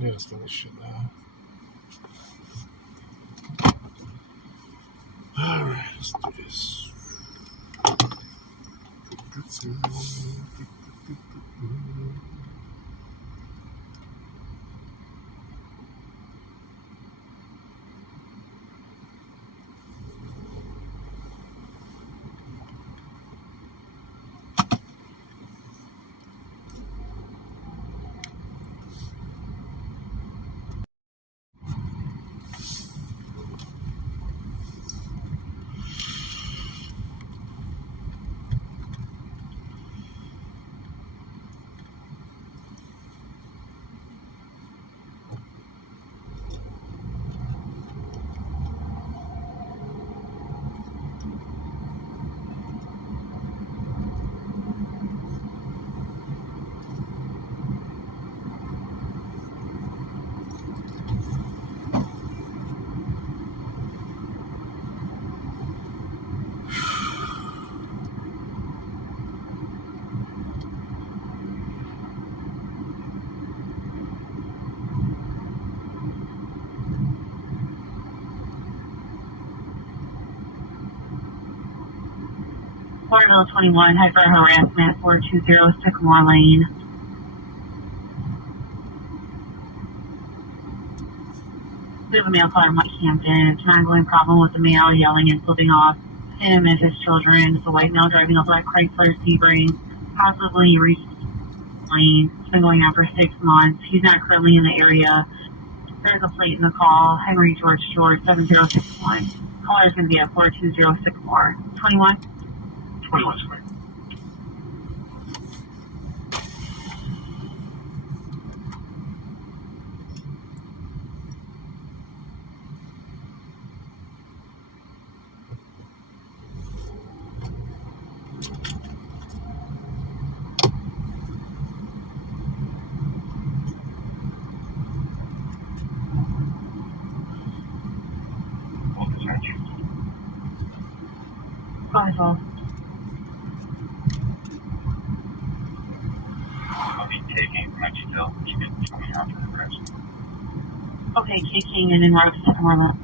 Yeah, let's finish shit now. Alright, let's do this. Florida 21, hyper harassment, 420 Sycamore Lane. We have a male caller in White Hampton. It's an ongoing problem with the male yelling and flipping off him and his children. It's a white male driving a black Chrysler Sebring, possibly reached lane. It's been going on for 6 months. He's not currently in the area. There's a plate in the call. Henry George 7061. Caller is going to be at 420 Sycamore. 21? 21 Square. Go ahead, Paul. I'll be taking from Mexico. You can tell me after the rest. Okay, kicking and then road to Sycamore Lane.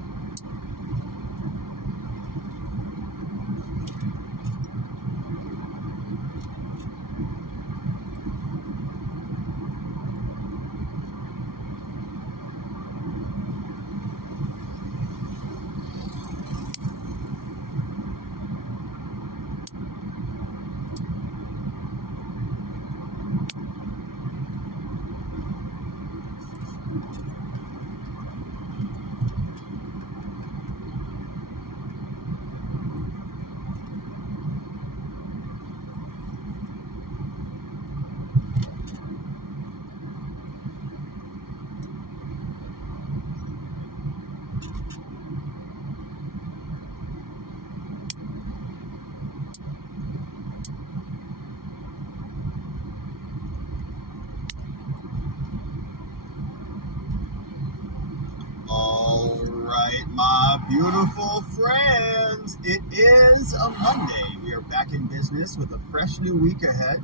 All right, my beautiful friends, it is a Monday. We are back in business with a fresh new week ahead.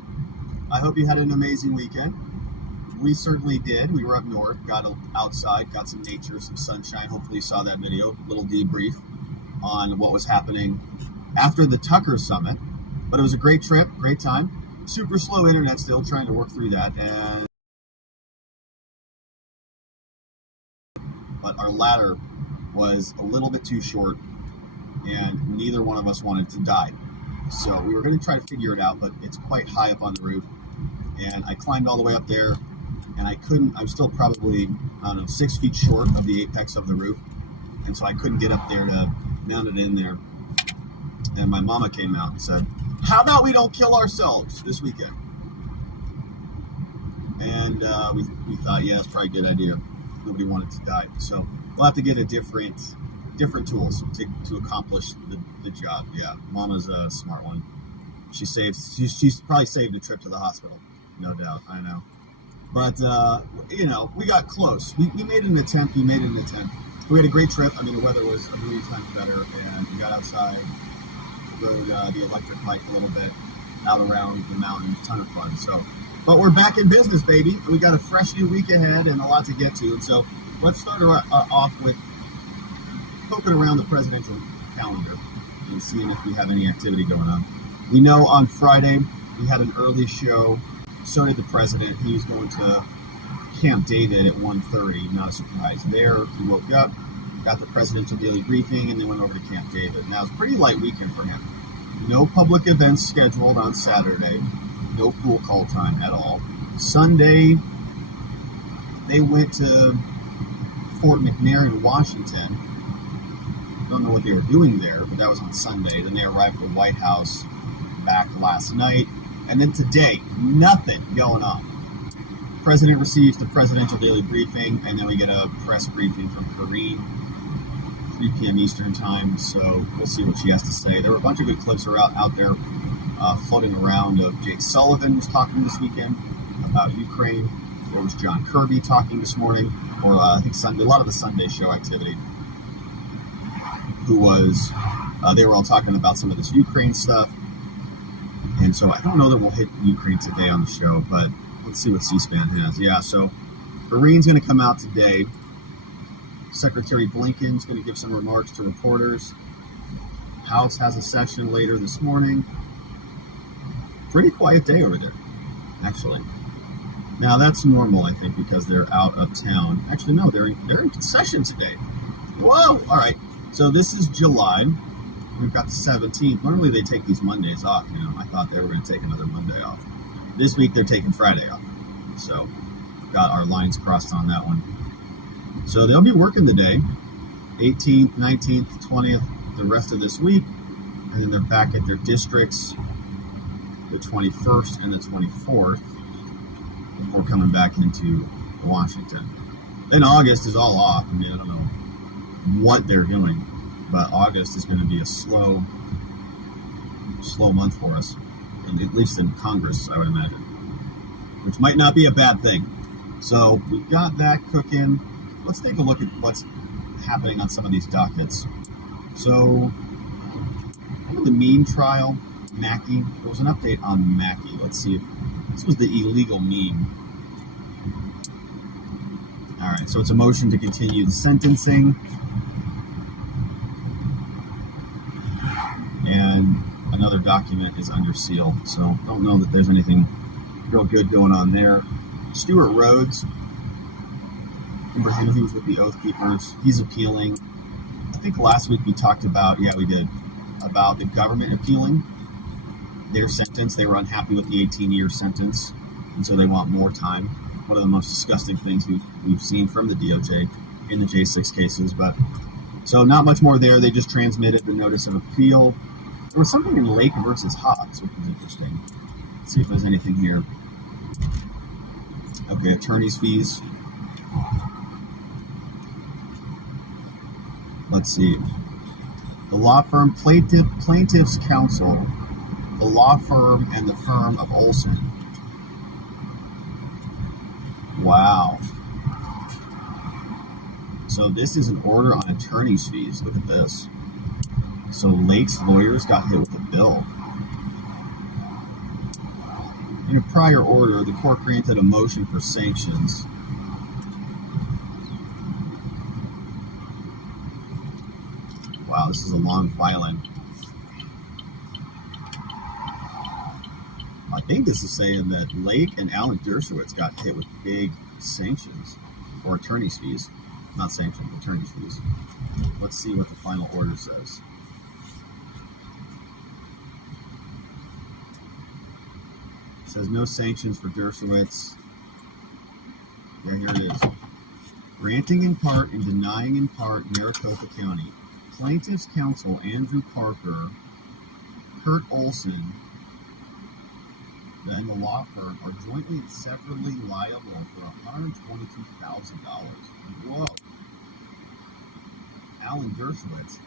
I hope you had an amazing weekend. We certainly did. We were up north, got outside, got some nature, some sunshine. Hopefully you saw that video, a little debrief on what was happening after the Tucker Summit. But it was a great trip, great time. Super slow internet still, trying to work through that. But our ladder was a little bit too short, and neither one of us wanted to die. So we were going to try to figure it out, but it's quite high up on the roof. And I climbed all the way up there, and I'm still probably, 6 feet short of the apex of the roof. And so I couldn't get up there to mount it in there. And my mama came out and said, how about we don't kill ourselves this weekend? And we thought, yeah, that's probably a good idea. Nobody wanted to die. So we'll have to get a different tools to accomplish the job. Yeah, Mama's a smart one. She's probably saved a trip to the hospital, no doubt. I know. But, we got close. We made an attempt. We had a great trip. I mean, the weather was a million times better, and we got outside, rode the electric bike a little bit out around the mountains. Ton of fun. So, But we're back in business, baby. We got a fresh new week ahead and a lot to get to. And so let's start off with poking around the presidential calendar and seeing if we have any activity going on. We know on Friday we had an early show. So did the president. He was going to Camp David at 1:30. Not a surprise there. He woke up, got the presidential daily briefing, and then went over to Camp David. And that was a pretty light weekend for him. No public events scheduled on Saturday. No pool call time at all. Sunday, they went to Fort McNair in Washington. Don't know what they were doing there, but that was on Sunday. Then they arrived at the White House back last night. And then today, nothing going on. President receives the presidential daily briefing, and then we get a press briefing from Karine, 3 p.m. Eastern time, so we'll see what she has to say. There were a bunch of good clips out there floating around of Jake Sullivan was talking this weekend about Ukraine. There was John Kirby talking this morning, or I think Sunday, a lot of the Sunday show activity, they were all talking about some of this Ukraine stuff. And so I don't know that we'll hit Ukraine today on the show, but let's see what C-SPAN has. Yeah, so Karine's going to come out today. Secretary Blinken's going to give some remarks to reporters. House has a session later this morning. Pretty quiet day over there, actually. Now, that's normal, I think, because they're out of town. Actually, no, they're in session today. Whoa! All right. So this is July. We've got the 17th. Normally they take these Mondays off. I thought they were going to take another Monday off. This week they're taking Friday off. So got our lines crossed on that one. So they'll be working the day, 18th, 19th, 20th, the rest of this week. And then they're back at their districts the 21st and the 24th before coming back into Washington. Then August is all off. I don't know what they're doing, but August is going to be a slow month for us, and at least in Congress, I would imagine, which might not be a bad thing. So we've got that cooking. Let's take a look at what's happening on some of these dockets. So, the meme trial, Mackey. There was an update on Mackey. Let's see if this was the illegal meme. All right, so it's a motion to continue the sentencing. And another document is under seal, so don't know that there's anything real good going on there. Stuart Rhodes, remember him? He was with the Oath Keepers. He's appealing. I think last week we talked about, we did, about the government appealing their sentence. They were unhappy with the 18-year sentence, and so they want more time. One of the most disgusting things we've seen from the DOJ in the J6 cases. But so not much more there. They just transmitted the notice of appeal. There was something in Lake versus Hobbs, which was interesting. Let's see if there's anything here. Okay, attorney's fees. Let's see. The law firm Plaintiff's Counsel, the law firm and the firm of Olson. Wow. So this is an order on attorney's fees. Look at this. So Lake's lawyers got hit with a bill. In a prior order, the court granted a motion for sanctions. Wow, this is a long filing. I think this is saying that Lake and Alan Dershowitz got hit with big sanctions or attorney's fees. Not sanctions, attorney's fees. Let's see what the final order says. It says no sanctions for Dershowitz. Yeah, here it is. Granting in part and denying in part, Maricopa County. Plaintiff's counsel Andrew Parker, Kurt Olson, and the law firm are jointly and severally liable for $122,000. Whoa. Alan Dershowitz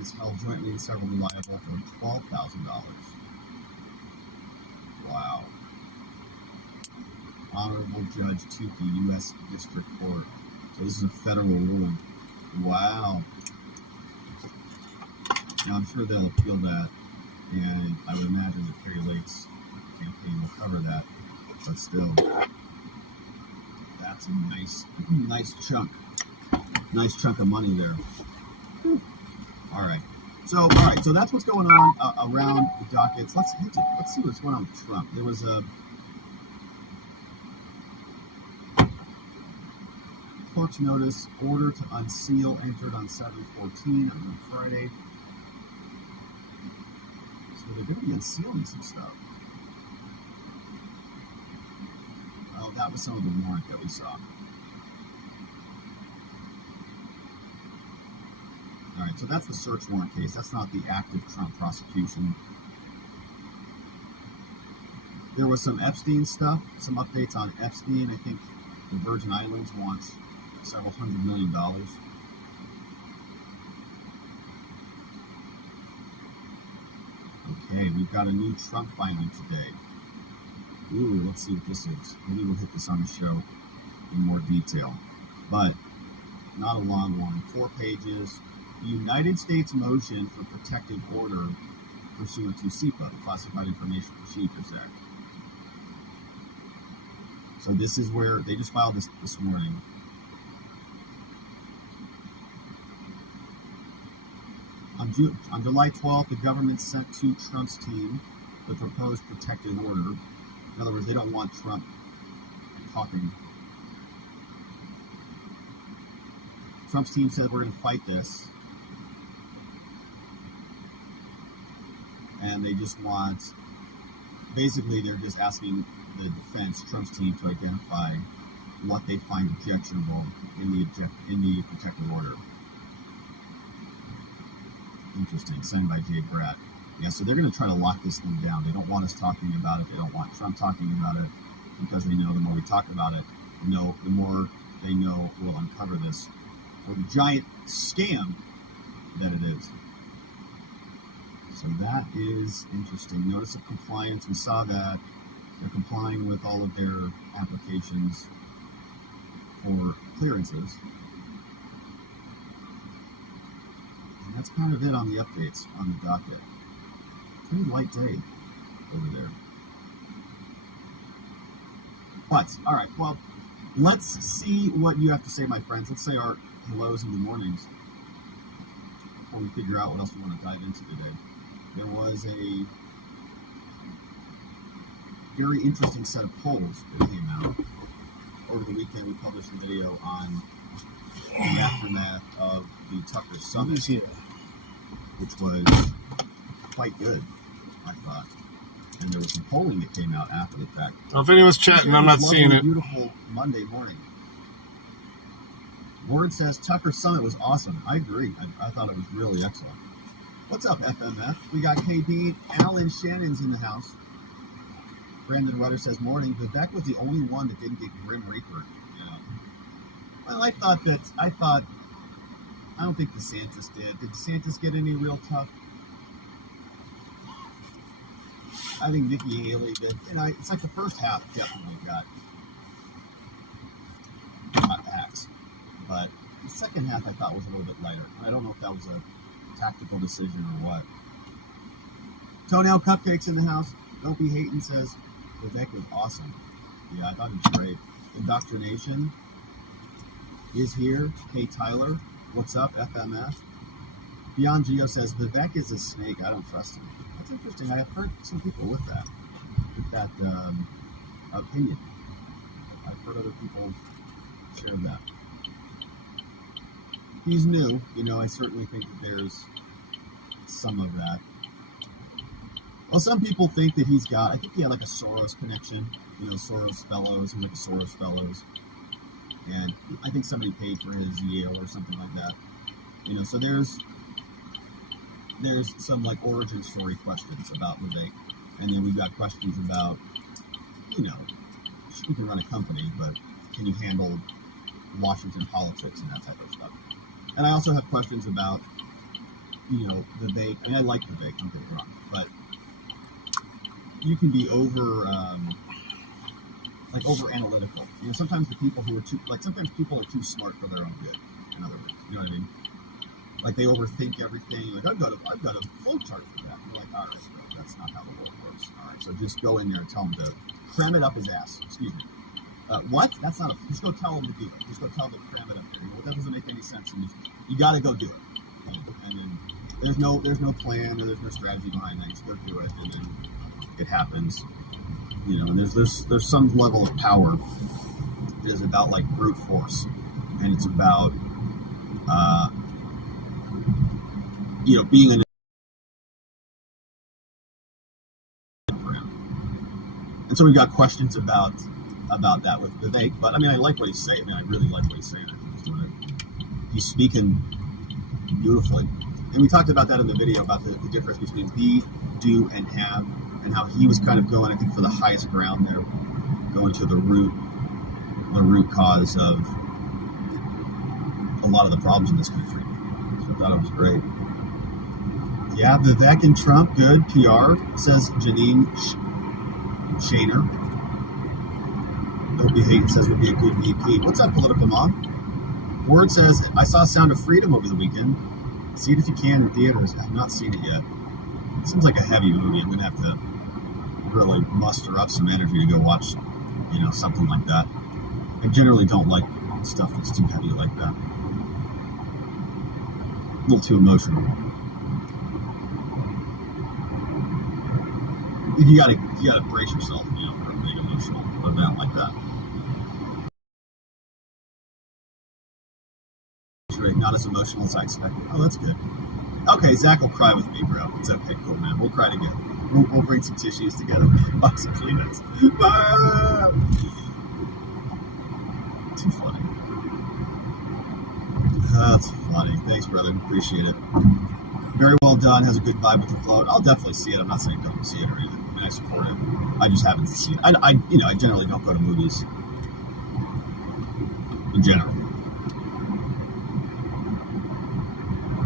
is held jointly and severally liable for $12,000. Wow. Honorable Judge Tukey, U.S. District Court. So this is a federal ruling. Wow. Now I'm sure they'll appeal that, and I would imagine that Kerry Lake's campaign will cover that, but still, that's a nice chunk of money there. All right, so that's what's going on around the dockets. Let's see what's going on with Trump. There was a clerk's notice order to unseal entered on 7/14 on Friday. So they're going to be unsealing some stuff. Oh, that was some of the warrant that we saw. All right, so that's the search warrant case. That's not the active Trump prosecution. There was some Epstein stuff, some updates on Epstein. I think the Virgin Islands wants several $100 million. Okay, we've got a new Trump filing today. Ooh, let's see what this is. Maybe we'll hit this on the show in more detail. But not a long one. 4 pages. The United States motion for protective order pursuant to CIPA, the Classified Information Procedures Act. So this is where they just filed this morning. On July 12th, the government sent to Trump's team the proposed protective order. In other words, they don't want Trump talking. Trump's team said, we're going to fight this. And they just want, basically they're just asking the defense, Trump's team, to identify what they find objectionable in the protective order. Interesting, signed by Jay Bratt. Yeah, so they're going to try to lock this thing down. They don't want us talking about it. They don't want Trump talking about it, because they know the more we talk about it, the more they know we'll uncover this for the giant scam that it is. So that is interesting. Notice of compliance. We saw that they're complying with all of their applications for clearances. And that's kind of it on the updates on the docket. Pretty light day over there. But, all right, well, let's see what you have to say, my friends. Let's say our hellos and good mornings before we figure out what else we want to dive into today. There was a very interesting set of polls that came out. Over the weekend, we published a video on the aftermath of the Tucker Summit, which was quite good, I thought. And there was some polling that came out after the fact. Well, if anyone's chatting, I'm not seeing it. Beautiful Monday morning. Word says Tucker Summit was awesome. I agree. I thought it was really excellent. What's up, FMF? We got KB. Alan Shannon's in the house. Brandon Rutter says, morning. Vivek was the only one that didn't get Grim Reaper. Yeah. Well, I don't think DeSantis did. Did DeSantis get any real tough? I think Nikki Haley did. It's like the first half definitely got axed. But the second half I thought was a little bit lighter. I don't know if that was a tactical decision or what. Toenail Cupcakes in the house. Don't be hating says Vivek was awesome. Yeah, I thought he was great. Indoctrination is here. Kay Tyler. What's up, FMF? Beyond Geo says Vivek is a snake. I don't trust him. That's interesting. I have heard some people with that opinion. I've heard other people share that. He's new, I certainly think that there's some of that. Well, some people think that I think he had like a Soros connection, Soros Fellows, he's like a Soros Fellows. And I think somebody paid for his Yale or something like that. So there's some like origin story questions about Vivek. And then we've got questions about, you can run a company, but can you handle Washington politics and that type of stuff? And I also have questions about, Vivek. I like Vivek, don't get me wrong, but you can be over analytical. Sometimes the people who are sometimes people are too smart for their own good, in other words. You know what I mean? Like they overthink everything. Like I've got a flow chart for that. You're like, all right, that's not how the world works. All right, so just go in there and tell him to cram it up his ass. Excuse me. What? That's not a. Just go tell him to do it. Just go tell him to cram it up there. That doesn't make any sense. And you got to go do it. And then there's no plan or there's no strategy behind that. Just go do it, and then it happens. And there's some level of power that is about like brute force, and it's about being an for him. And so we've got questions about that with Vivek, but I mean, I like what he's saying. I really like what he's saying. He's speaking beautifully. And we talked about that in the video about the difference between be, do, and have, and how he was kind of going, I think, for the highest ground there, going to the root cause of a lot of the problems in this country. So I thought it was great. Yeah, Vivek and Trump, good PR, says Janine Shaner. Don't be hating, says would be a good VP. What's up, Political Mom? Word says, I saw Sound of Freedom over the weekend. See it if you can in theaters. I have not seen it yet. It seems like a heavy movie. I'm going to have to really muster up some energy to go watch, something like that. I generally don't like stuff that's too heavy like that. A little too emotional. You gotta brace yourself, for a big emotional event like that. Not as emotional as I expected. Oh, that's good. Okay, Zach will cry with me, bro. It's okay, cool, man. We'll cry together. We'll bring some tissues together. Box of Kleenex. Ah! Too funny. That's funny. Thanks, brother. Appreciate it. Very well done. Has a good vibe with the float. I'll definitely see it. I'm not saying don't see it or anything. I mean, I support it. I just haven't seen it. I generally don't go to movies in general.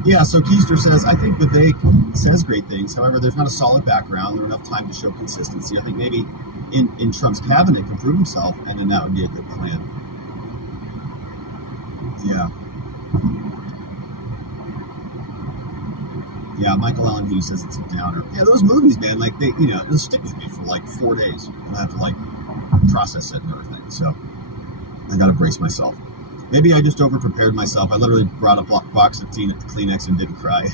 Yeah, so Keister says, I think Vivek says great things. However, there's not a solid background or enough time to show consistency. I think maybe in Trump's cabinet can prove himself, and then that would be a good plan. Yeah. Yeah, Michael Allen Hughes says it's a downer. Yeah, those movies, man, like it'll stick with me for like 4 days. I'll have to like process it and everything. So I gotta brace myself. Maybe I just over-prepared myself. I literally brought a box of Kleenex and didn't cry.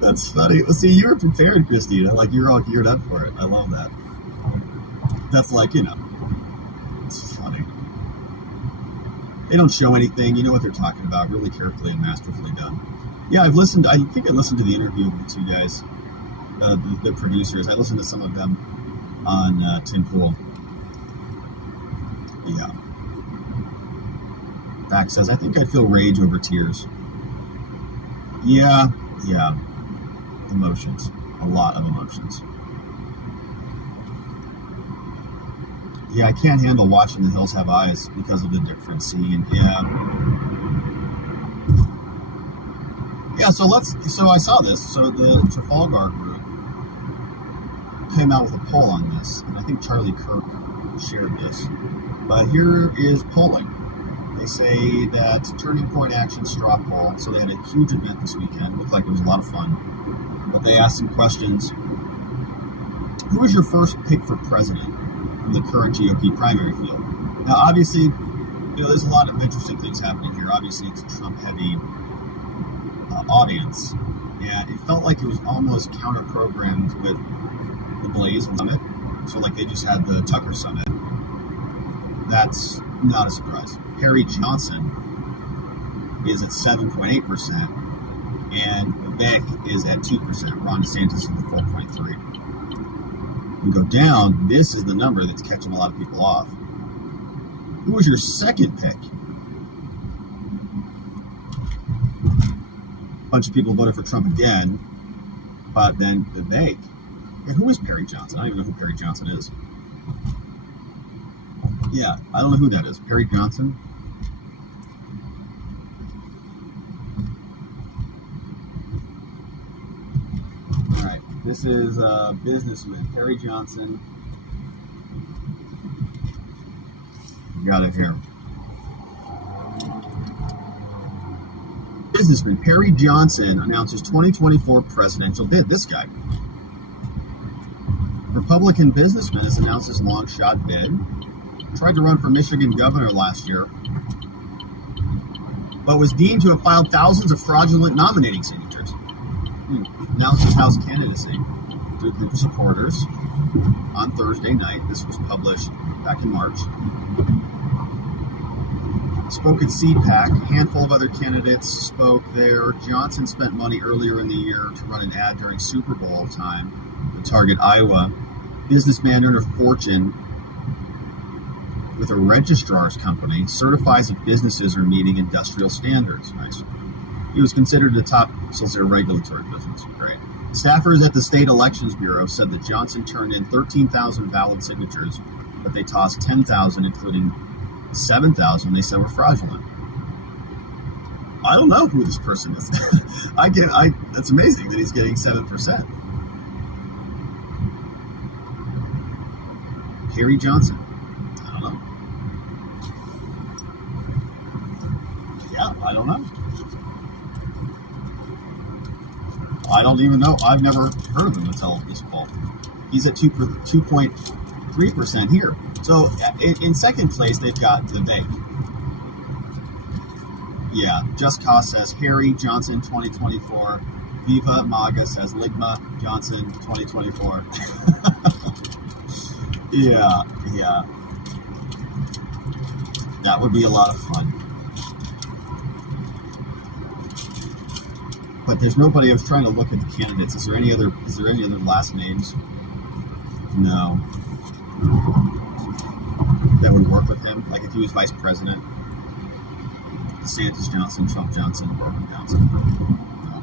That's funny. Well, see, you were prepared, Christina. Like, you're all geared up for it. I love that. That's like, it's funny. They don't show anything. You know what they're talking about. Really carefully and masterfully done. Yeah, I think I listened to the interview with the two guys, the producers. I listened to some of them on Tin Pool. Yeah. Back says, I think I feel rage over tears. Yeah. Emotions. A lot of emotions. Yeah, I can't handle watching The Hills Have Eyes because of the different scene. Yeah, so I saw this. So the Trafalgar group came out with a poll on this, and I think Charlie Kirk shared this. But here is polling. They say that Turning Point Action straw poll, so they had a huge event this weekend. Looked like it was a lot of fun. But they asked some questions. Who was your first pick for president in the current GOP primary field? Now, obviously, there's a lot of interesting things happening here. Obviously, it's a Trump-heavy audience. And it felt like it was almost counter-programmed with the Blaze Summit. So, like, they just had the Tucker Summit. That's not a surprise. Harry Johnson is at 7.8%, and Vivek is at 2%. Ron DeSantis is at 4.3%. We go down, this is the number that's catching a lot of people off. Who was your second pick? A bunch of people voted for Trump again, but then Vivek. Yeah, who is Perry Johnson? I don't even know who Perry Johnson is. Yeah, I don't know who that is. Perry Johnson? All right, this is a businessman, Perry Johnson. Got it here. businessman Harry Johnson announces 2024 presidential bid. This guy. Republican businessman has announced his long shot bid. Tried to run for Michigan governor last year, but was deemed to have filed thousands of fraudulent nominating signatures. Announced his House candidacy to a group of supporters on Thursday night. This was published back in March. Spoke at CPAC. A handful of other candidates spoke there. Johnson spent money earlier in the year to run an ad during Super Bowl time to target Iowa. Businessman earned a fortune with a registrar's company, certifies if businesses are meeting industrial standards. Nice. He was considered a top regulatory business. Great. Staffers at the State Elections Bureau said that Johnson turned in 13,000 valid signatures, but they tossed 10,000, including 7,000 they said were fraudulent. I don't know who this person is. That's amazing that he's getting 7%. Harry Johnson. I don't know. Yeah, I don't know. I don't even know. I've never heard of him until this poll. He's at 2.3% here. So in second place, they've got Vivek. Yeah, Just Cause says Harry Johnson 2024. Viva MAGA says Ligma Johnson 2024. Yeah. That would be a lot of fun. But there's nobody. I was trying to look at the candidates. Is there any other last names? No. That would work with him. Like if he was vice president. DeSantis Johnson, Trump Johnson, Brogan Johnson. No.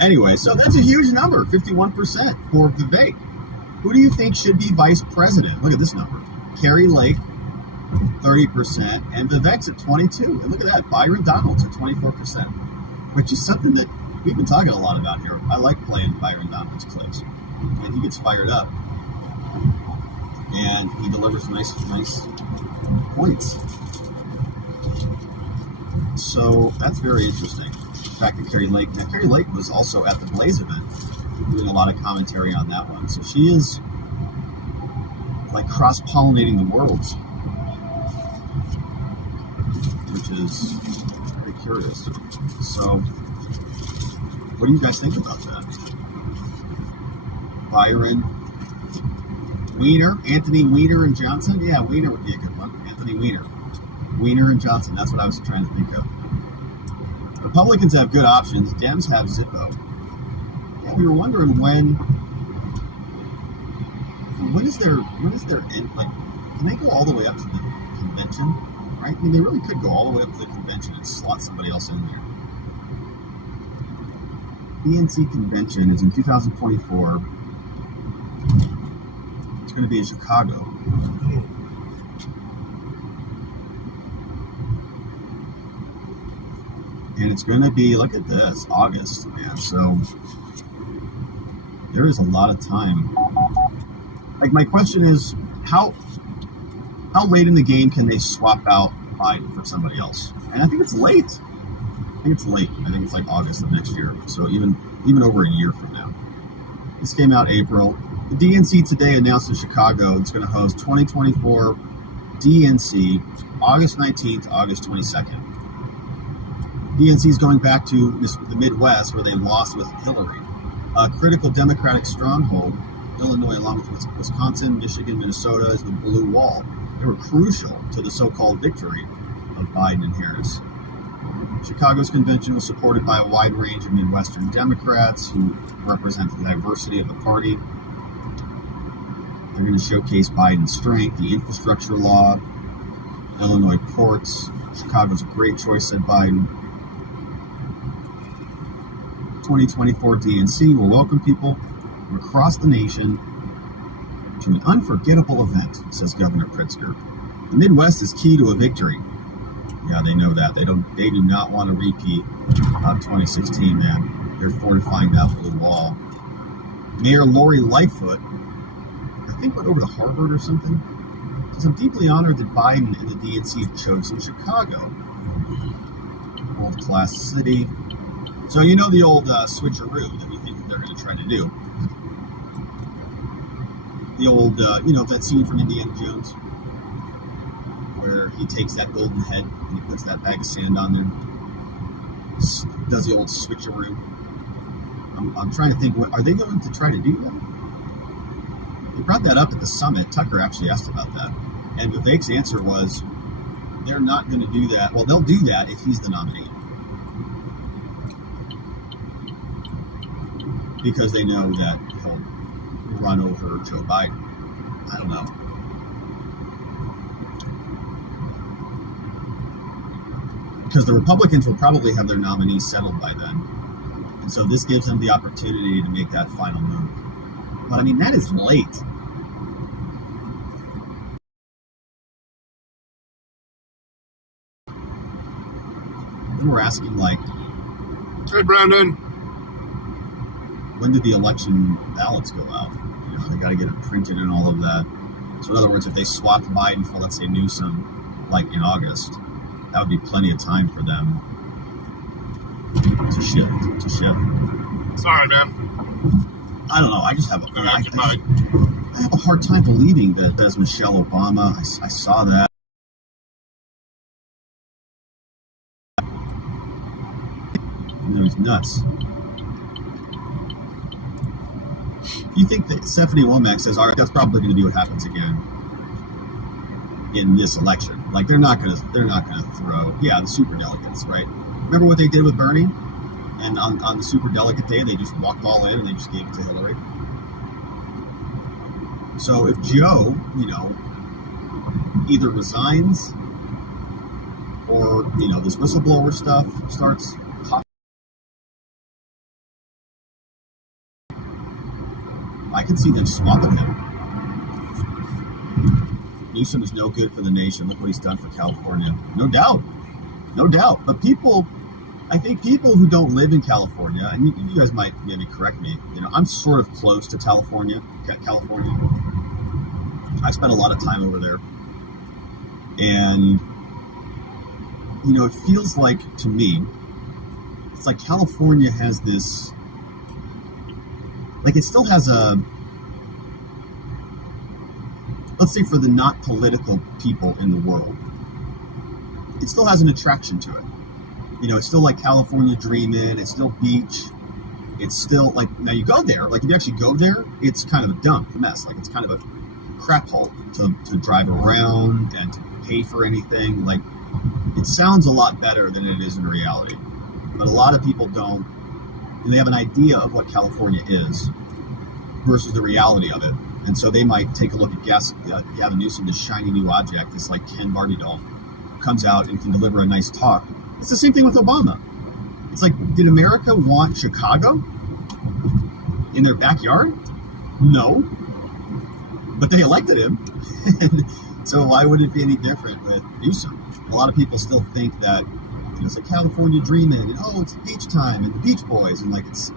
Anyway, so that's a huge number, 51% for Vivek. Who do you think should be vice president? Look at this number. Carrie Lake, 30%, and Vivek's at 22%. And look at that, Byron Donalds at 24%, which is something that we've been talking a lot about here. I like playing Byron Donalds clips, and he gets fired up, and he delivers nice points. So that's very interesting. The fact that Carrie Lake was also at the Blaze event, doing a lot of commentary on that one. So she is like cross-pollinating the world, which is very curious. So what do you guys think about that? Byron, Weiner, Anthony Weiner and Johnson? Yeah, Weiner would be a good one. Anthony Weiner. Weiner and Johnson, that's what I was trying to think of. Republicans have good options. Dems have Zippo. Yeah, we were wondering when is their end? Like, can they go all the way up to the convention? Right? I mean, they really could go all the way up to the convention and slot somebody else in there. DNC convention is in 2024. It's going to be in Chicago. And it's going to be, look at this, August, man. So there is a lot of time. Like, my question is, how late in the game can they swap out Biden for somebody else? And I think it's late. I think it's like August of next year. So even over a year from now. This came out April. The DNC today announced in Chicago it's going to host 2024 DNC August 19th, August 22nd. DNC is going back to the Midwest where they lost with Hillary. A critical Democratic stronghold, Illinois, along with Wisconsin, Michigan, Minnesota, is the blue wall. They were crucial to the so-called victory of Biden and Harris. Chicago's convention was supported by a wide range of Midwestern Democrats who represent the diversity of the party. They're going to showcase Biden's strength, the infrastructure law, Illinois ports. Chicago's a great choice, said Biden. 2024 DNC will welcome people from across the nation to an unforgettable event, says Governor Pritzker. The Midwest is key to a victory. Yeah, they know that. They do not want a repeat of 2016, man. They're fortifying that blue wall. Mayor Lori Lightfoot, I think went over to Harvard or something, says, I'm deeply honored that Biden and the DNC have chosen Chicago. World-class city. So you know the old switcheroo that we think that they're going to try to do. The old, that scene from Indiana Jones where he takes that golden head and he puts that bag of sand on there, does the old switcheroo. I'm trying to think, are they going to try to do that? They brought that up at the summit. Tucker actually asked about that. And Vivek's answer was, they're not going to do that. Well, they'll do that if he's the nominee. Because they know that he'll run over Joe Biden. I don't know. Because the Republicans will probably have their nominees settled by then. And so this gives them the opportunity to make that final move. But I mean, that is late. Then we're asking, like, Hey, Brandon. when did the election ballots go out? They got to get it printed and all of that. So in other words, if they swapped Biden for, let's say, Newsom, like in August, that would be plenty of time for them to shift. Sorry, man. I don't know. I just have Go after Mike. I have a hard time believing that that's Michelle Obama. I saw that. It was nuts. You think that Stephanie Womack says, all right, that's probably going to be what happens again in this election. Like, they're not going to throw, the superdelegates, right? Remember what they did with Bernie? And on the superdelegate day, they just walked all in and they just gave it to Hillary. So if Joe, either resigns or, this whistleblower stuff starts popping, I could see them swapping him. Newsom is no good for the nation. Look what he's done for California. No doubt. But I think people who don't live in California, and you guys might maybe correct me, I'm sort of close to California. I spent a lot of time over there. And, it feels like, to me, it's like California has this, like it still has a, let's say for the not political people in the world, it still has an attraction to it. It's still like California dreaming, it's still beach, it's still like, now you go there, like if you actually go there, it's kind of a dump, a mess, like it's kind of a crap hole to drive around and to pay for anything. Like, it sounds a lot better than it is in reality. But a lot of people don't, and they have an idea of what California is versus the reality of it. And so they might take a look at Gavin Newsom, this shiny new object, this like Ken Barbie doll, who comes out and can deliver a nice talk. It's the same thing with Obama. It's like, did America want Chicago in their backyard? No. But they elected him. So why would it be any different with Newsom? A lot of people still think that it's a California dream-in, and it's beach time and the Beach Boys, and like it's,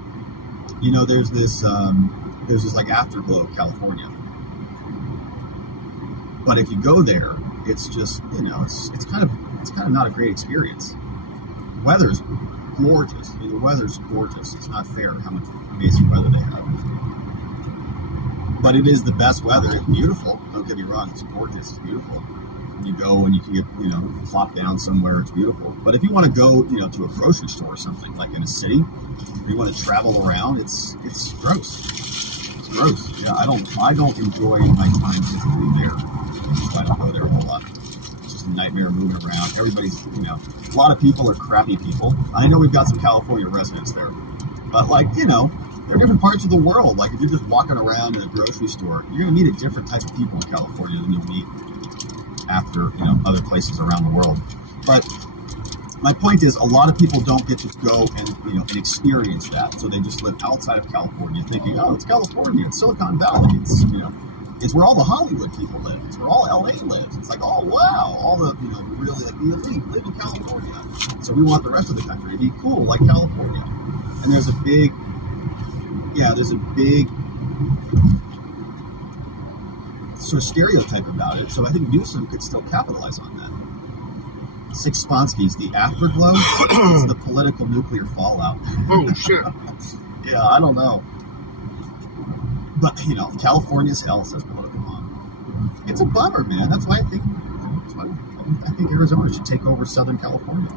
there's this like afterglow of California. But if you go there, it's just it's kind of not a great experience. The weather's gorgeous. The weather's gorgeous. It's not fair how much amazing weather they have. But it is the best weather. It's beautiful. Don't get me wrong. It's gorgeous. It's beautiful. You go and you can get, plop down somewhere. It's beautiful. But if you want to go, to a grocery store or something, like in a city, or you want to travel around, it's gross. It's gross. Yeah, I don't enjoy my time typically there. So I don't go there a whole lot. It's just a nightmare moving around. Everybody's, a lot of people are crappy people. I know we've got some California residents there. But there are different parts of the world. Like if you're just walking around in a grocery store, you're going to meet a different type of people in California than you'll meet after, other places around the world. But my point is, a lot of people don't get to go and, and experience that. So they just live outside of California thinking, oh, it's California, it's Silicon Valley, it's, it's where all the Hollywood people live. It's where all LA lives. It's like, oh, wow, all the, really like the elite live in California. So we want the rest of the country to be cool like California. And there's a big sort of stereotype about it. So I think Newsom could still capitalize on that. Six Sponskys, the afterglow is the political nuclear fallout. Oh, shit. Yeah, I don't know. But, California's hell, says Political Mom. It's a bummer, man. That's why I think Arizona should take over Southern California.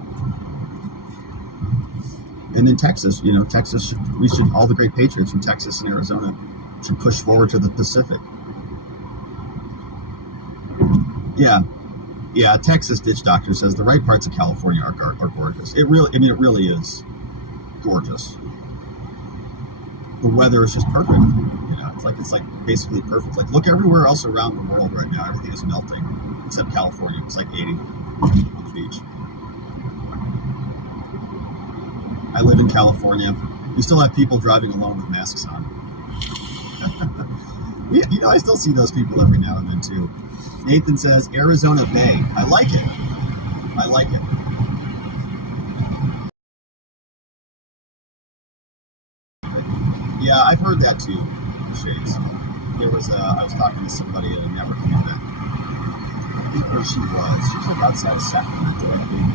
And then Texas, all the great patriots from Texas and Arizona should push forward to the Pacific. Yeah, Texas Ditch Doctor says the right parts of California are gorgeous. It really is gorgeous. The weather is just perfect. It's like basically perfect. Like, look everywhere else around the world right now. Everything is melting except California. It's like 80 on the beach. I live in California. We still have people driving alone with masks on. Yeah, I still see those people every now and then too. Nathan says Arizona Bay. I like it. Yeah, I've heard that too. Shades. I was talking to somebody at a network event. I think where she was like outside of Sacramento, I think.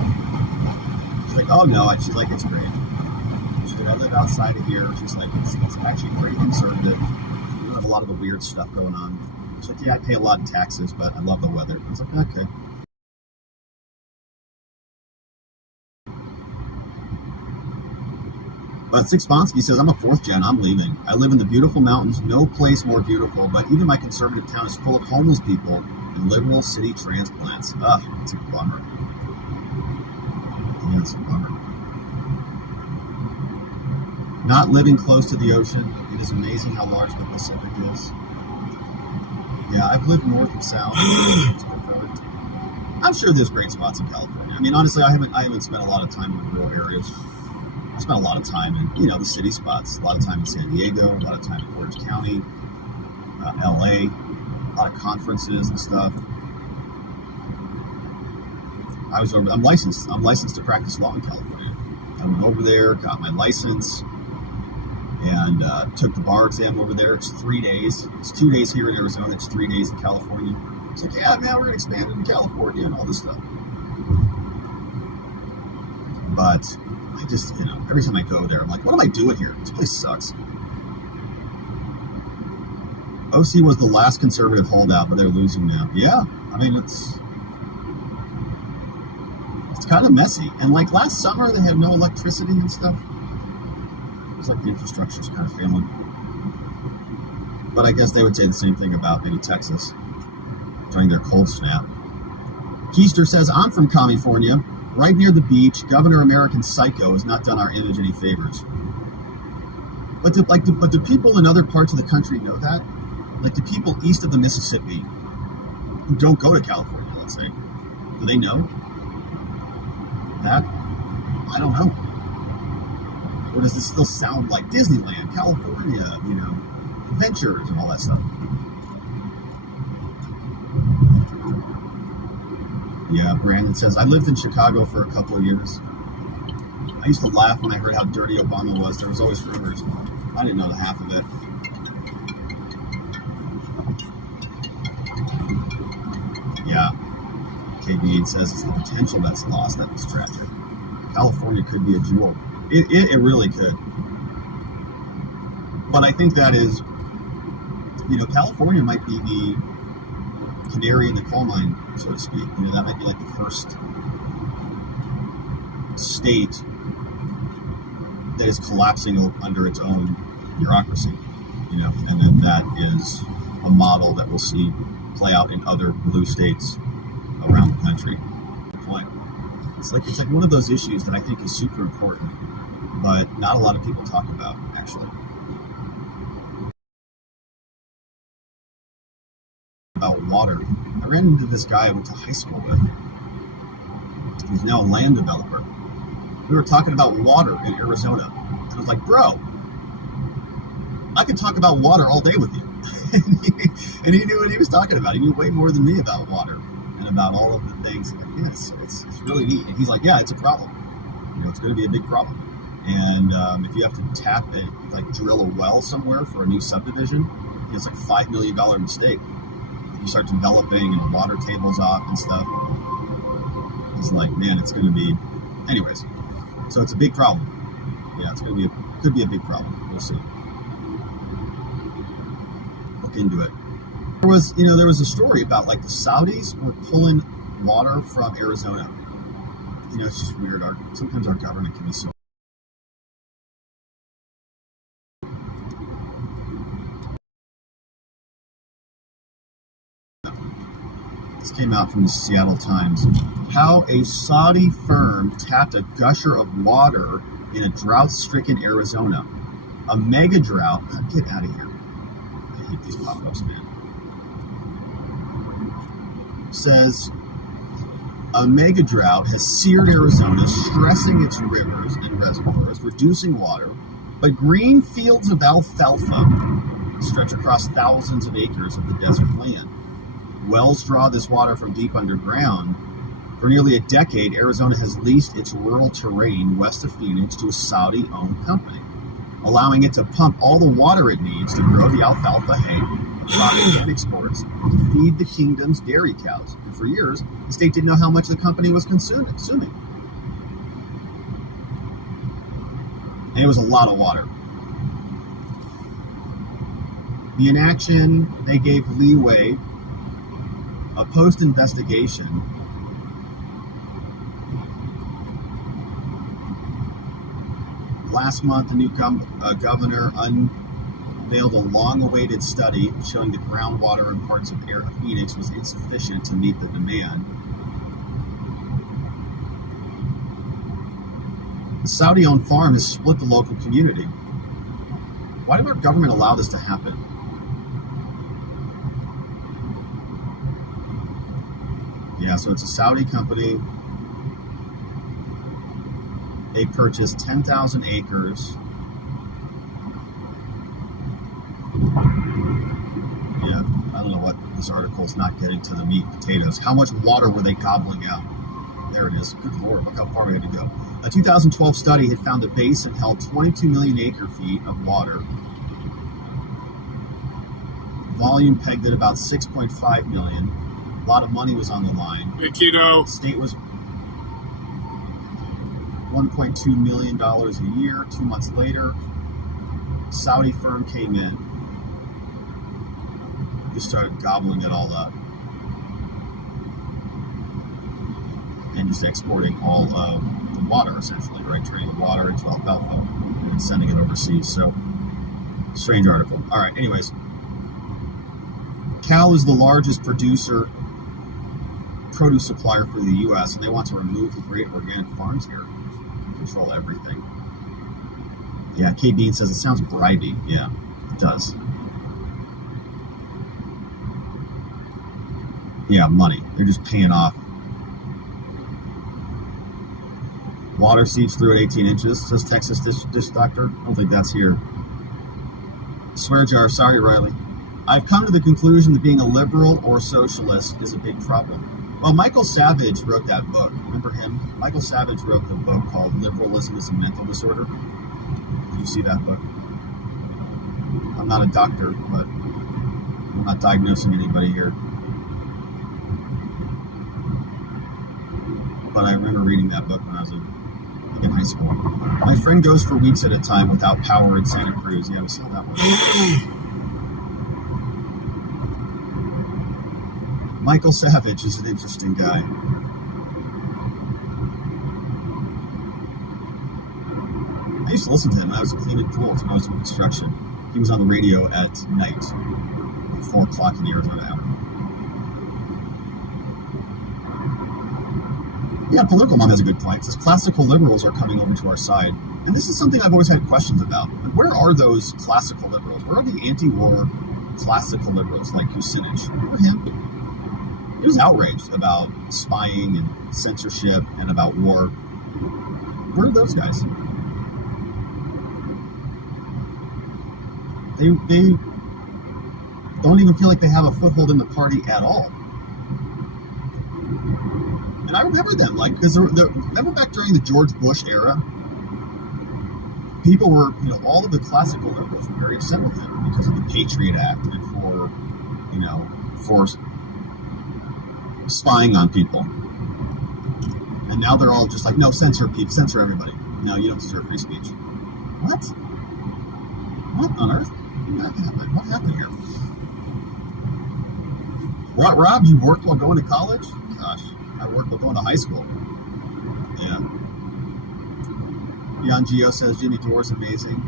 She's like, oh no, she's like, it's great. She said, I live outside of here. She's like, it's actually pretty conservative. We don't have a lot of the weird stuff going on. She's like, yeah, I pay a lot in taxes, but I love the weather. I was like, okay. But Six Sponsky says, I'm a fourth gen. I'm leaving. I live in the beautiful mountains. No place more beautiful, but even my conservative town is full of homeless people and liberal city transplants. Ugh, it's a bummer. Yeah, it's a bummer. Not living close to the ocean. It is amazing how large the Pacific is. Yeah, I've lived north and south. I'm sure there's great spots in California. I mean, honestly, I haven't spent a lot of time in the rural areas. I spent a lot of time in, the city spots. A lot of time in San Diego. A lot of time in Orange County, LA. A lot of conferences and stuff. I'm licensed. I'm licensed to practice law in California. I went over there, got my license, and took the bar exam over there. It's 3 days. It's 2 days here in Arizona. It's 3 days in California. It's like, yeah, man, we're going to expand into California and all this stuff. But I just, every time I go there, I'm like, what am I doing here? This place sucks. OC was the last conservative holdout, but they're losing now. Yeah, I mean, it's kind of messy. And like last summer, they had no electricity and stuff. It was like the infrastructure's kind of failing. But I guess they would say the same thing about maybe Texas during their cold snap. Keister says, I'm from California, right near the beach. Governor American Psycho has not done our image any favors. But do people in other parts of the country know that? Like the people east of the Mississippi who don't go to California, let's say, do they know that? I don't know. Or does this still sound like Disneyland, California, adventures and all that stuff? Yeah, Brandon says, I lived in Chicago for a couple of years. I used to laugh when I heard how dirty Obama was. There was always rumors. I didn't know the half of it. Yeah. KB8 says it's the potential that's lost that was tragic. California could be a jewel. It really could. But I think that is, California might be the canary in the coal mine, so to speak. That might be like the first state that is collapsing under its own bureaucracy, and then that is a model that we'll see play out in other blue states around the country. Good point. It's like one of those issues that I think is super important, but not a lot of people talk about, actually. About water. I ran into this guy I went to high school with. He's now a land developer. We were talking about water in Arizona. And I was like, bro, I could talk about water all day with you. and he knew what he was talking about. He knew way more than me about water and about all of the things. And yeah, it's really neat. And he's like, yeah, it's a problem. It's going to be a big problem. And if you have to tap it, like drill a well somewhere for a new subdivision, it's like a $5 million mistake. If you start developing and the water table's off and stuff, He's like, man, it's going to be... Anyways, so it's a big problem. Yeah, it's going to be could be a big problem. We'll see. Look into it. There was a story about like the Saudis were pulling water from Arizona. It's just weird. Sometimes our government can be so... This came out from the Seattle Times. How a Saudi firm tapped a gusher of water in a drought-stricken Arizona. A mega drought. Get out of here. I hate these pop-ups, man. Says a mega drought has seared Arizona, stressing its rivers and reservoirs, reducing water, but green fields of alfalfa stretch across thousands of acres of the desert land. Wells draw this water from deep underground. For nearly a decade, Arizona has leased its rural terrain west of Phoenix to a Saudi-owned company, allowing it to pump all the water it needs to grow the alfalfa hay, products and exports, to feed the kingdom's dairy cows. And for years, the state didn't know how much the company was consuming. And it was a lot of water. The inaction, they gave leeway. A post-investigation last month, the new governor unveiled a long-awaited study showing the groundwater in parts of Phoenix was insufficient to meet the demand. The Saudi-owned farm has split the local community. Why did our government allow this to happen? Yeah, so it's a Saudi company. They purchased 10,000 acres. Yeah, I don't know what this article's not getting to the meat and potatoes. How much water were they gobbling out? There it is. Good Lord, look how far we had to go. A 2012 study had found the basin held 22 million acre-feet of water. Volume pegged at about 6.5 million. A lot of money was on the line. Hey, Keto. The state was $1.2 million a year. 2 months later, Saudi firm came in, just started gobbling it all up, and just exporting all of the water, essentially, right? Turning the water into alfalfa and sending it overseas. So, strange article. All right, anyways. Cal is the largest producer, produce supplier for the U.S., and they want to remove the great organic farms here and control everything. Yeah, Kate Bean says it sounds bribey. Yeah, it does. Yeah, money. They're just paying off. Water seeps through at 18 inches, says Texas Dish Doctor. I don't think that's here. Swear jar. Sorry, Riley. I've come to the conclusion that being a liberal or socialist is a big problem. Well, Michael Savage wrote that book. Remember him? Michael Savage wrote the book called Liberalism is a Mental Disorder. Did you see that book? I'm not a doctor, but I'm not diagnosing anybody here. But I remember reading that book when I was in high school. My friend goes for weeks at a time without power in Santa Cruz. Yeah, we saw that one. Michael Savage is an interesting guy. I used to listen to him when I was cleaning pools when I was in construction. He was on the radio at night, like 4 o'clock in the Arizona hour. Yeah, Political Mom has a good point. It says classical liberals are coming over to our side. And this is something I've always had questions about. Like, where are those classical liberals? Where are the anti-war classical liberals like Kucinich? Remember him? He was outraged about spying and censorship and about war. Where are those guys? They don't even feel like they have a foothold in the party at all. And I remember them, like, because remember back during the George Bush era, people were, all of the classical liberals were very upset with him because of the Patriot Act and for spying on people. And now they're all just like, no, censor people, censor everybody. No, you don't deserve free speech. What? What on earth? What happened here? What, Rob? You worked while going to college? Gosh, I worked while going to high school. Yeah. Jan Geo says Jimmy Dore's amazing.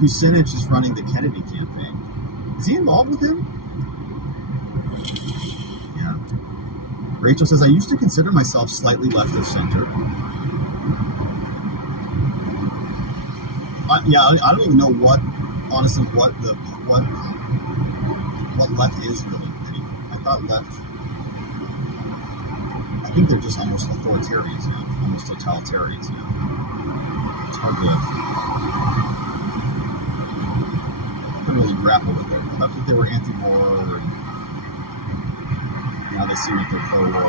Kucinich is running the Kennedy campaign. Is he involved with him? Yeah. Rachel says, I used to consider myself slightly left of center. I don't even know what, honestly, what left is really anymore. I thought left, I think they're just almost authoritarians now, almost totalitarians now. It's hard to couldn't really grapple with it. I think they were anti-war, and now they seem like they're pro-war.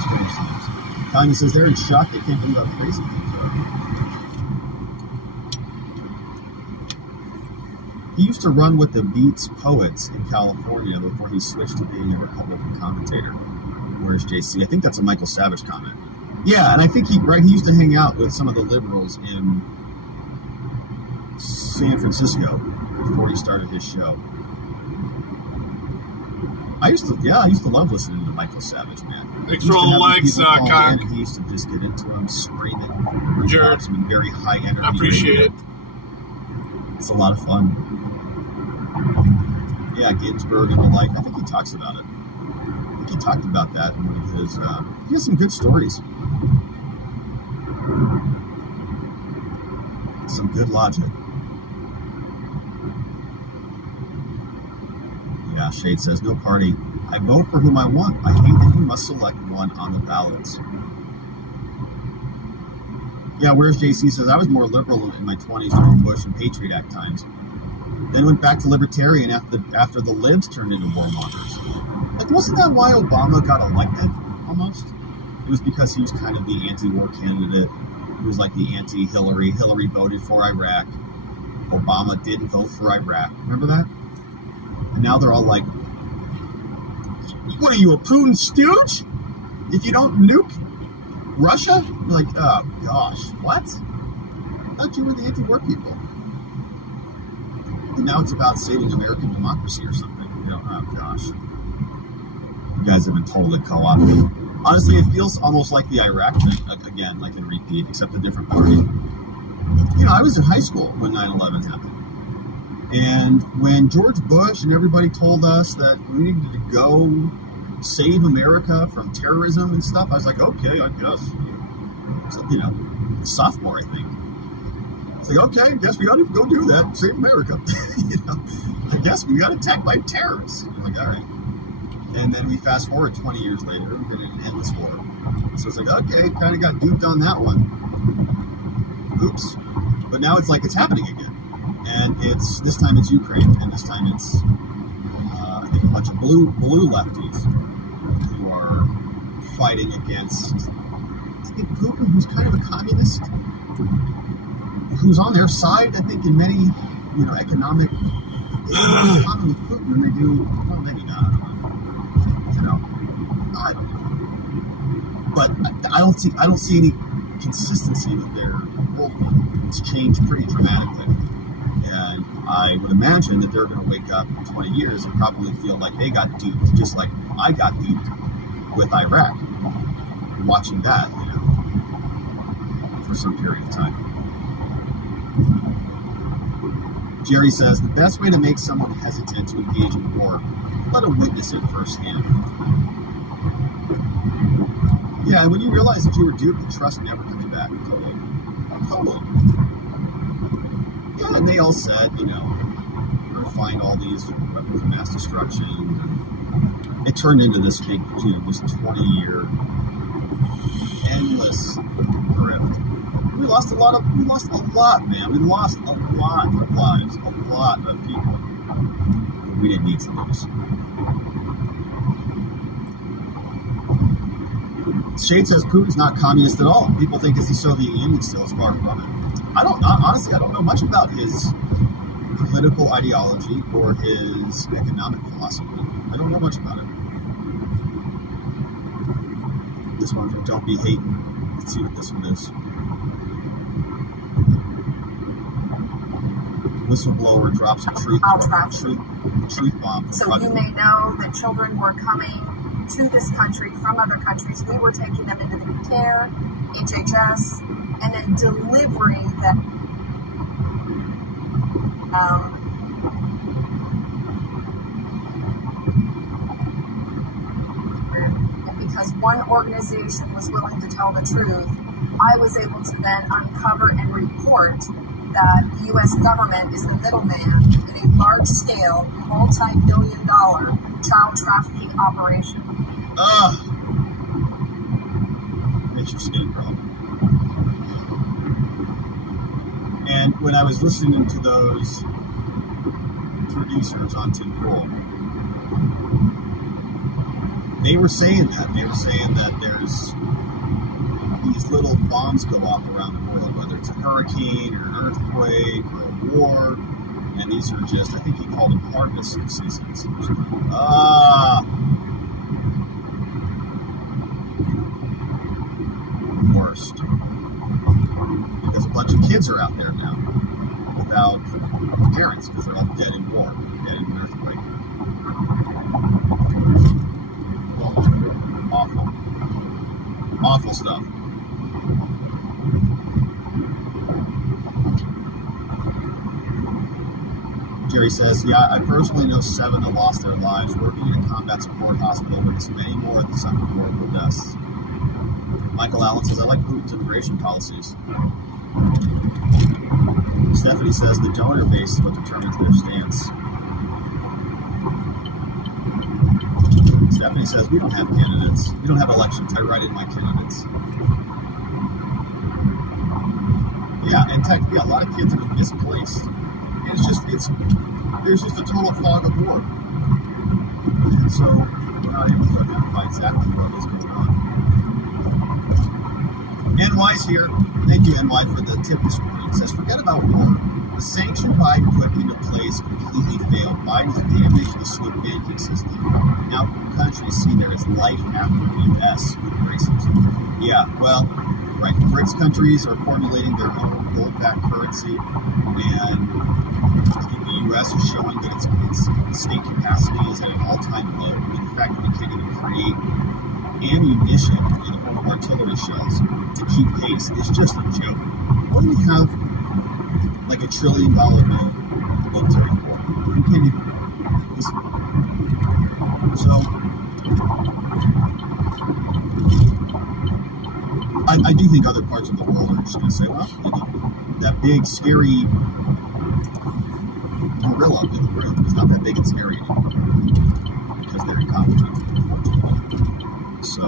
Strange times. Tanya says they're in shock. They can't believe how crazy things are. He used to run with the Beats Poets in California before he switched to being a Republican commentator. Where's JC? I think that's a Michael Savage comment. Yeah, and I think he used to hang out with some of the liberals in San Francisco before he started his show. I used to love listening to Michael Savage, man. Thanks for all the likes, Kyle. And he used to just get into them, screaming, Jared, in very high energy. I appreciate it. It's a lot of fun. Yeah, Ginsburg and the like. I think he talks about it. I think he talked about that in one of his. He has some good stories. Some good logic. Yeah, Shade says, no party. I vote for whom I want. I hate that you must select one on the ballots. Yeah, where's JC says, I was more liberal in my 20s during Bush and Patriot Act times. Then went back to libertarian after the libs turned into warmongers. Like, wasn't that why Obama got elected, almost? It was because he was kind of the anti-war candidate. He was like the anti-Hillary. Hillary voted for Iraq. Obama didn't vote for Iraq. Remember that? And now they're all like, what are you, a Putin stooge? If you don't nuke Russia? You're like, oh gosh, what? I thought you were the anti-war people. And now it's about saving American democracy or something. You know, oh gosh. You guys have been totally co-opted. Honestly, it feels almost like the Iraq thing, again, like in repeat, except a different party. You know, I was in high school when 9/11 happened. And when George Bush and everybody told us that we needed to go save America from terrorism and stuff, I was like, okay, I guess. So, you know, a sophomore, I think. It's like, okay, I guess we got to go do that, save America. You know, I guess we got attacked by terrorists. I'm like, all right. And then we fast forward 20 years later, we've been in an endless war. So it's like, okay, kind of got duped on that one. Oops. But now it's like it's happening again. And this time it's Ukraine, and this time it's, I think, a bunch of blue lefties who are fighting against, I think, Putin, who's kind of a communist, who's on their side, I think, in many, you know, economic, they have more in common with Putin than they do, well, maybe not, you know, I don't know. But I don't see any consistency with their worldview. It's changed pretty dramatically. And I would imagine that they're going to wake up in 20 years and probably feel like they got duped, just like I got duped with Iraq, watching that, you know, for some period of time. Jerry says, the best way to make someone hesitant to engage in war, let them witness it firsthand. Yeah, and when you realize that you were duped, the trust never comes back. Totally. Yeah, and they all said, you know, we're going to find all these weapons of mass destruction. And it turned into this big, you know, this 20-year endless grift. We lost a lot, man. We lost a lot of lives, a lot of people. But we didn't need to lose. Shade says Putin's not communist at all. People think it's the Soviet Union still, is far from it. Honestly, I don't know much about his political ideology or his economic philosophy. I don't know much about it. this one from Don't Be Hating. Let's see what this one is. Whistleblower drops a truth bomb. So you may know that children were coming to this country from other countries. We were taking them into the care, HHS, and then delivering them. And because one organization was willing to tell the truth, I was able to then uncover and report that the U.S. government is the middleman in a large-scale, multi-billion-dollar child trafficking operation. Makes your skin crawl. And when I was listening to those producers on Tim Pool, they were saying that. They were saying that there's these little bombs go off around the world, whether it's a hurricane or an earthquake or a war, and these are just, I think he called them harvest seasons. Worst. Because a bunch of kids are out there now without parents because they're all dead in war, dead in an earthquake. Awful. Awful stuff. Jerry says, yeah, I personally know 7 that lost their lives working in a combat support hospital where there's many more that suffered horrible deaths. Michael Allen says, I like Putin's immigration policies. Stephanie says, the donor base is what determines their stance. Stephanie says, we don't have candidates. We don't have elections. I write in my candidates. Yeah, and technically, a lot of kids have been misplaced. And there's just a total fog of war. And so, we're not able to identify exactly what is going on. NY's here. Thank you, NY, for the tip this morning. It says, forget about war. The sanction Biden put into place completely failed. Biden has damaged the SWIFT banking system. Now countries see there is life after the U.S. with racism. Yeah, well, right. The BRICS countries are formulating their own gold-backed currency, and I think the U.S. is showing that its state capacity is at an all-time low. In fact, we can't even create ammunition in the form of artillery shells to keep pace. It's just a joke. What do we have like $1 trillion military for? We can't even. So I do think other parts of the world are just going to say, well, that big scary gorilla in the room is not that big and scary anymore because they're incompetent, unfortunately. So,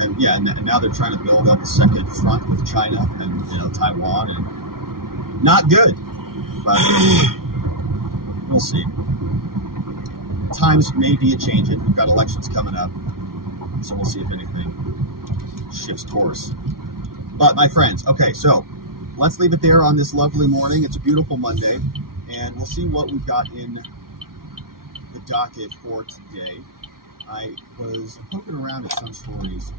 and yeah, and now they're trying to build up a second front with China and Taiwan, and not good. But we'll see. Times may be a-changing. We've got elections coming up, so we'll see if anything shifts course. But my friends, okay, so let's leave it there on this lovely morning. It's a beautiful Monday, and we'll see what we've got in the docket for today. I was poking around at some stories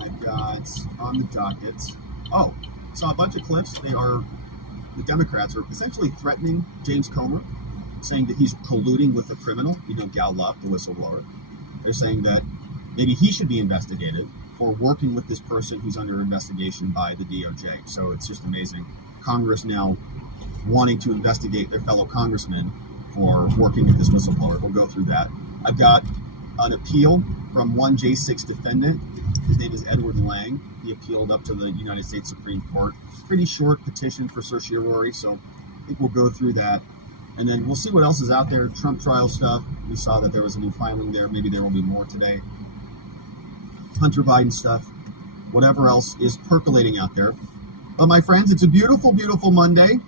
I've got on the docket. Oh, saw a bunch of clips. The Democrats are essentially threatening James Comer, saying that he's colluding with a criminal, Gal Luft, the whistleblower. They're saying that maybe he should be investigated for working with this person who's under investigation by the DOJ. So it's just amazing. Congress now wanting to investigate their fellow congressmen for working with this whistleblower. We'll go through that. I've got an appeal from one J6 defendant. His name is Edward Lang. He appealed up to the United States Supreme Court. Pretty short petition for certiorari, so I think we'll go through that. And then we'll see what else is out there. Trump trial stuff. We saw that there was a new filing there. Maybe there will be more today. Hunter Biden stuff. Whatever else is percolating out there. But my friends, it's a beautiful, beautiful Monday.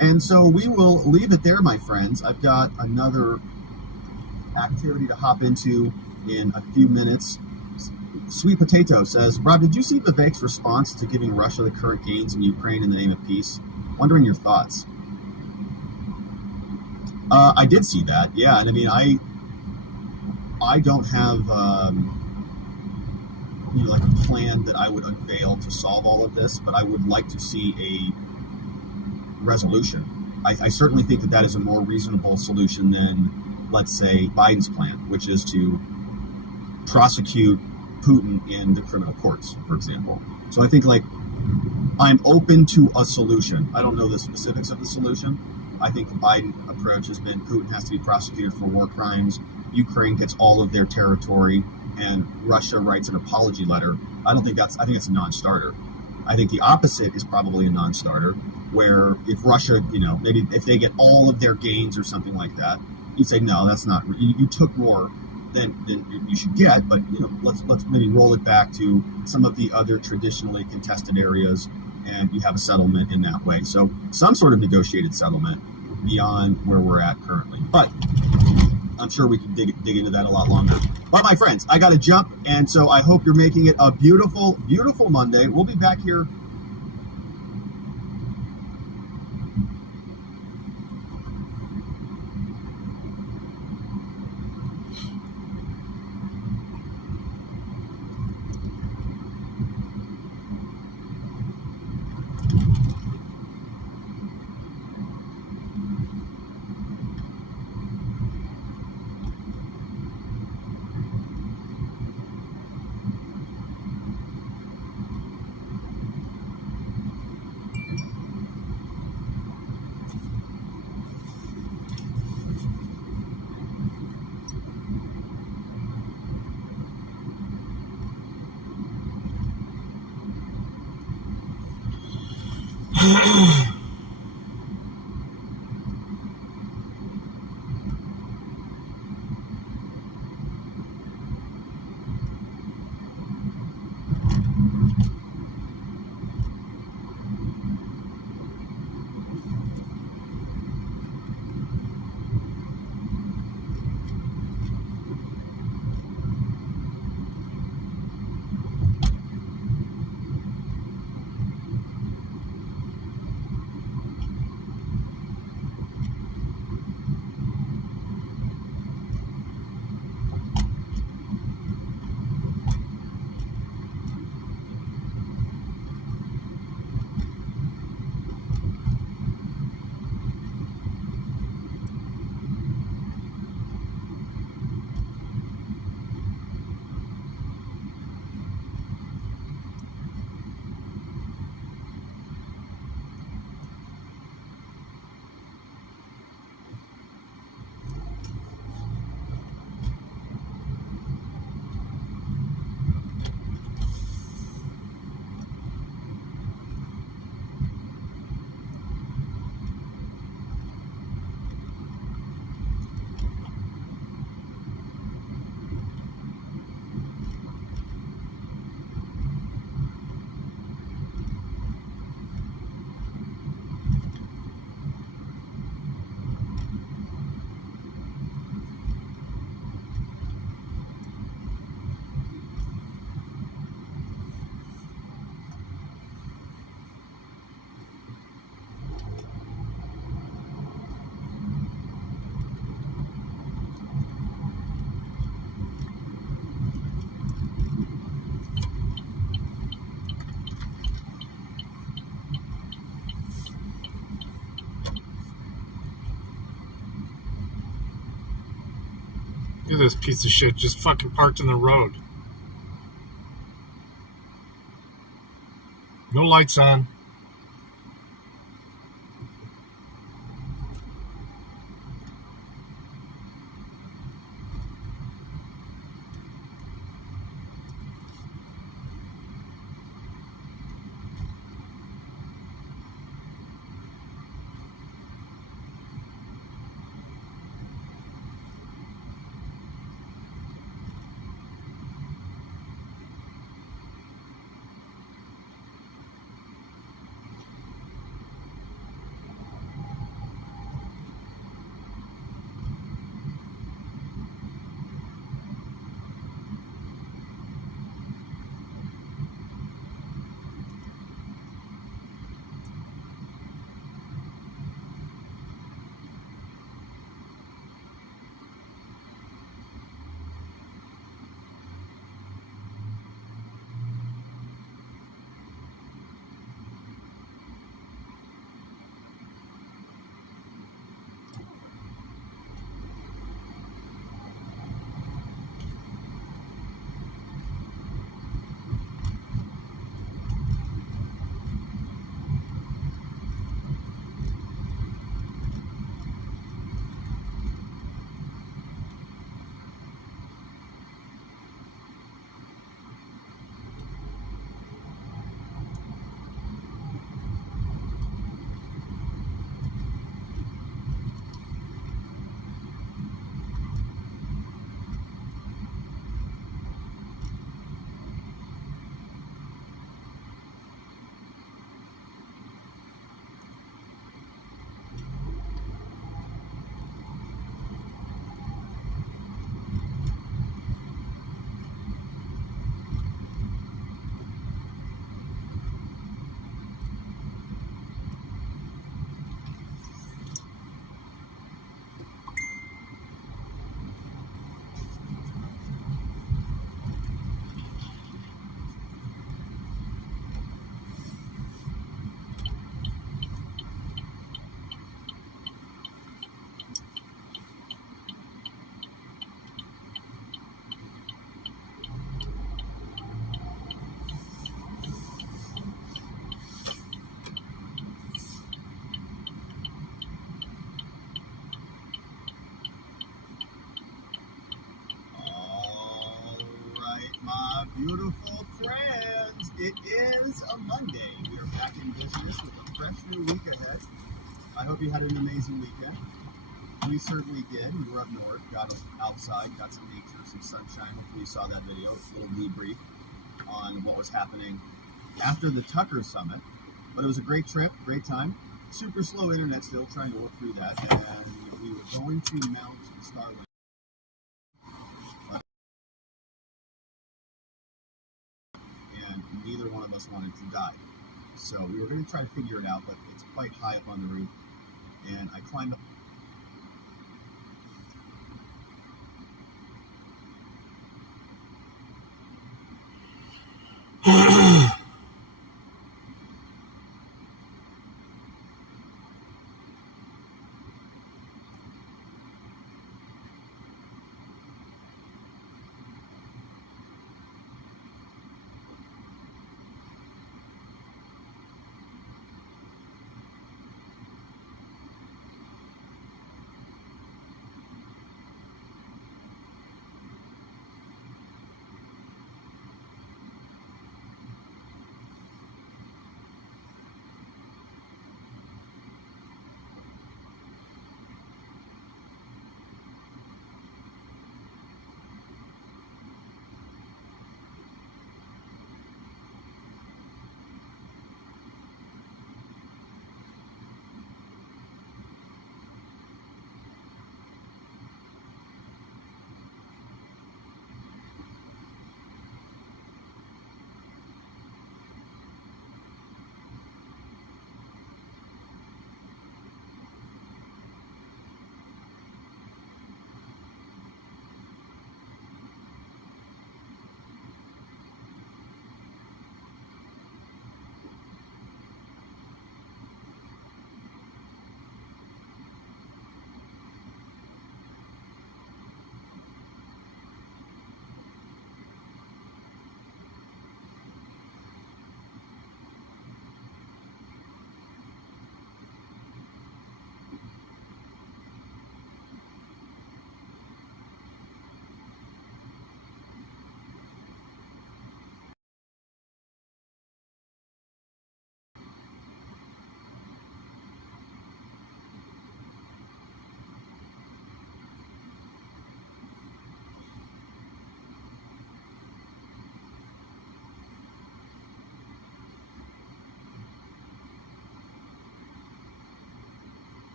And so we will leave it there, my friends. I've got another activity to hop into in a few minutes. Sweet Potato says, Rob, did you see Vivek's response to giving Russia the current gains in Ukraine in the name of peace? Wondering your thoughts. I did see that, yeah. And I mean, I don't have like a plan that I would unveil to solve all of this, but I would like to see a resolution. I certainly think that is a more reasonable solution than, let's say, Biden's plan, which is to prosecute Putin in the criminal courts, for example. So I think, like, I'm open to a solution. I don't know the specifics of the solution. I think the Biden approach has been Putin has to be prosecuted for war crimes, Ukraine gets all of their territory, and Russia writes an apology letter. I think it's a non-starter. I think the opposite is probably a non-starter, where if Russia, maybe if they get all of their gains or something like that, you say, no, that's not, you took more than you should get, but let's maybe roll it back to some of the other traditionally contested areas, and you have a settlement in that way. So some sort of negotiated settlement beyond where we're at currently. But I'm sure we can dig into that a lot longer. But my friends, I got to jump, and so I hope you're making it a beautiful, beautiful Monday. We'll be back here. Look at this piece of shit just fucking parked in the road. No lights on. beautiful friends. It is a Monday. We are back in business with a fresh new week ahead. I hope you had an amazing weekend. We certainly did. We were up north, got outside, got some nature, some sunshine. Hopefully you saw that video. It's a little debrief on what was happening after the Tucker Summit. But it was a great trip, great time. Super slow internet still, trying to work through that. And we were going to mount Starlink. And neither one of us wanted to die. So we were going to try to figure it out, but it's quite high up on the roof. And I climbed up.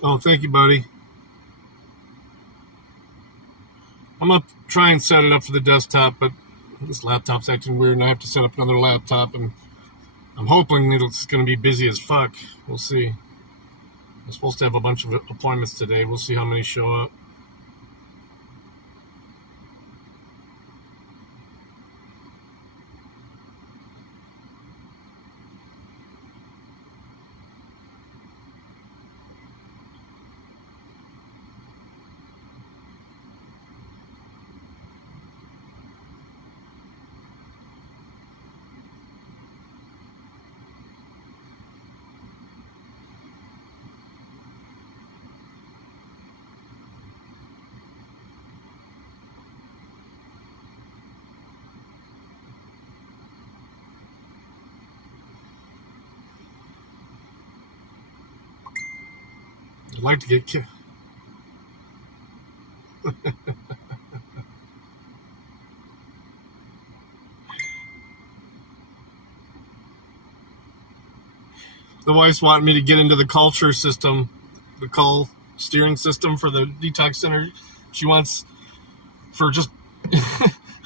Oh, thank you, buddy. I'm going to try and set it up for the desktop, but this laptop's acting weird, and I have to set up another laptop, and I'm hoping it's going to be busy as fuck. We'll see. I'm supposed to have a bunch of appointments today. We'll see how many show up. I'd like to get killed. The wife's wanting me to get into the culture system, the call steering system for the detox center. She wants, for just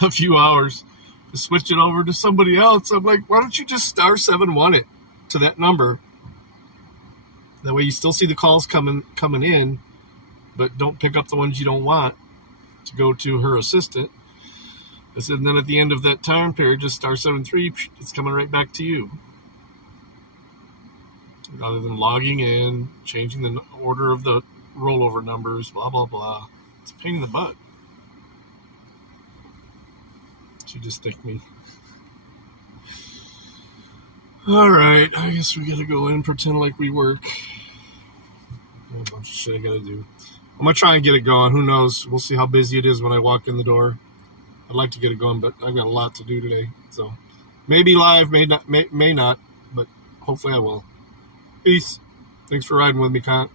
a few hours, to switch it over to somebody else. I'm like, why don't you just *71 it to that number That way you still see the calls coming in, but don't pick up the ones you don't want to go to her assistant. I said, and then at the end of that time period, just *73, it's coming right back to you. Rather than logging in, changing the order of the rollover numbers, blah, blah, blah. It's a pain in the butt. She just thanked me. All right, I guess we gotta go in, pretend like we work. Got a bunch of shit I gotta do. I'm gonna try and get it going. Who knows? We'll see how busy it is when I walk in the door. I'd like to get it going, but I've got a lot to do today. So maybe live, may not, but hopefully I will. Peace. Thanks for riding with me, Con.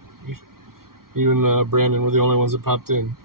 You and Brandon were the only ones that popped in.